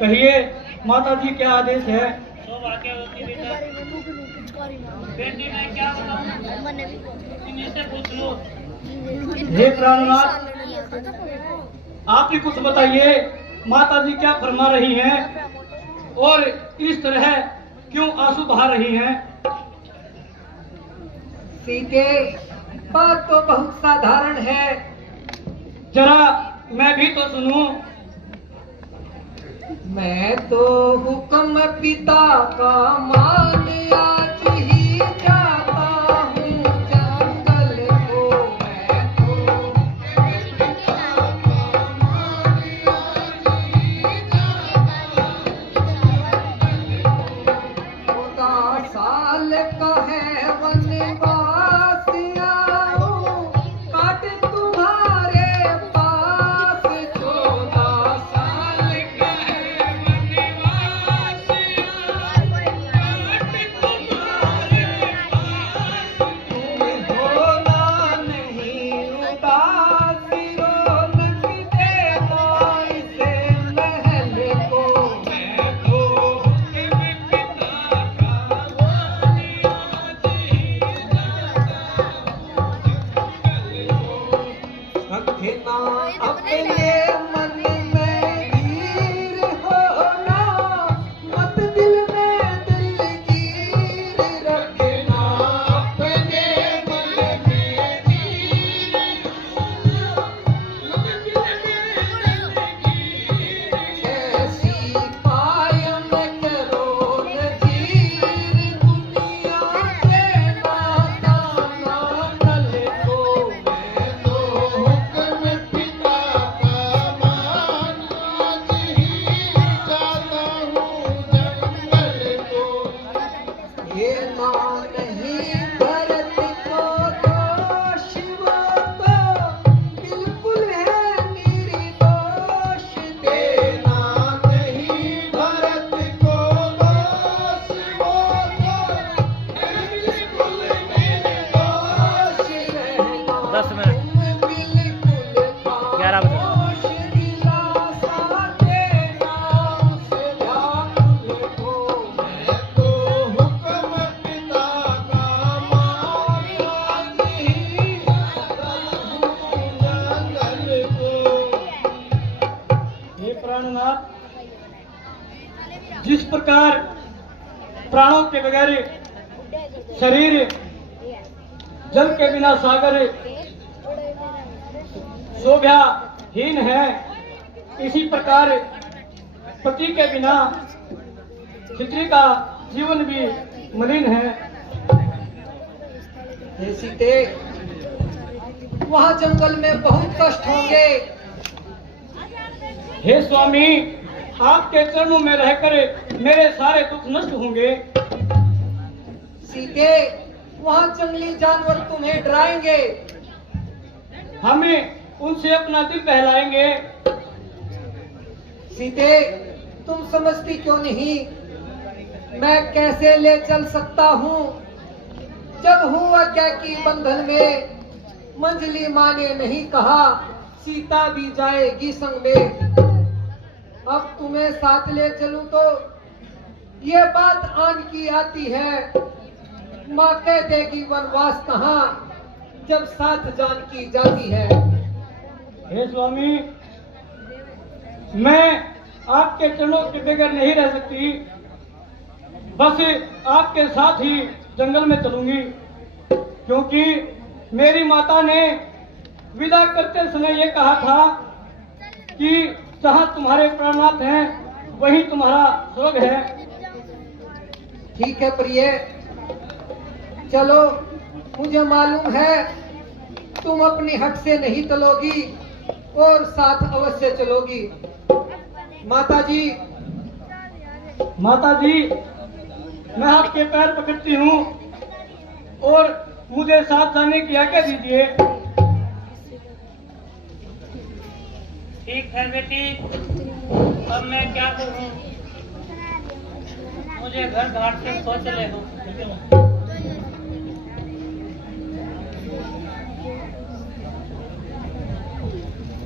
कहिए माता जी क्या आदेश है? सौभाग्यवती बेटा, बेटी मैं क्या बताऊं, इनसे पूछ लो। हे प्राणनाथ, आप ही कुछ बताइए, माता जी क्या फरमा रही हैं और इस तरह क्यों आंसू बहा रही हैं? सीते, बात तो बहुत साधारण है। जरा मैं भी तो सुनूं। मैं तो हुक्म पिता का मान आज ही जाता हूँ जंगल को। मैं तो पिता का मान आज ही जाता हूँ। 14 साल का है वनवास आऊं, काट तुम्हारे पास। 14 साल का है वनवास आऊं, काट तुम्हारे पास। तुम होना नहीं उदास, रौनक देना इसे महल को। मैं तो हुक्म पिता का मान आज ही जाता हूँ। रखना अपने मन में धीर होना, मत दिल में दिलगीर। रखना अपने मन में धीर होना, मत दिल में दिलगीर। ऐसी कायम करो नज़ीर, दुनिया के नादाना नल को। मैं तो हुक्म पिता का मान आज ही जाता हूँ जंगल को। ये ना नहीं भरत को दोष, वो तो बिल्कुल है निर्दोष। देना नहीं भरत को दोष, वो तो बिल्कुल निर्दोष। 10 मिनट। 11 बजे। हे प्राणनाथ, जिस प्रकार प्राणों के बगैर शरीर, जल के बिना सागर शोभाहीन है, इसी प्रकार पति के बिना स्त्री का जीवन भी मलिन है। हे सीते, वहाँ जंगल में बहुत कष्ट होंगे। हे स्वामी, आपके चरणों में रहकर मेरे सारे दुख नष्ट होंगे। सीते, वहाँ जंगली जानवर तुम्हें डराएंगे। हमें उनसे अपना दिल बहलाएंगे। सीते, तुम समझती क्यों नहीं? मैं कैसे ले चल सकता हूँ जब हूँ आज्ञा की बंधन में। मंजली माँ ने नहीं कहा सीता भी जाएगी संग में। अब तुम्हें साथ ले चलूं तो ये बात आन की आती है। माँ कह देगी वनवास कहाँ जब साथ जान की जाती है। हे स्वामी, मैं आपके चरणों के बगैर नहीं रह सकती। बस आपके साथ ही जंगल में चलूंगी, क्योंकि मेरी माता ने विदा करते समय ये कहा था कि जहाँ तुम्हारे प्राणनाथ हैं वहीं तुम्हारा स्वर्ग है। ठीक है प्रिय, चलो। मुझे मालूम है तुम अपनी हट से नहीं चलोगी और साथ अवश्य चलोगी। माता जी, माता जी, मैं आपके पैर पकड़ती हूँ और मुझे साथ जाने की आज्ञा दीजिए। ठीक है बेटी, अब मैं क्या करूं? मुझे घर घाट से सोच ले दो।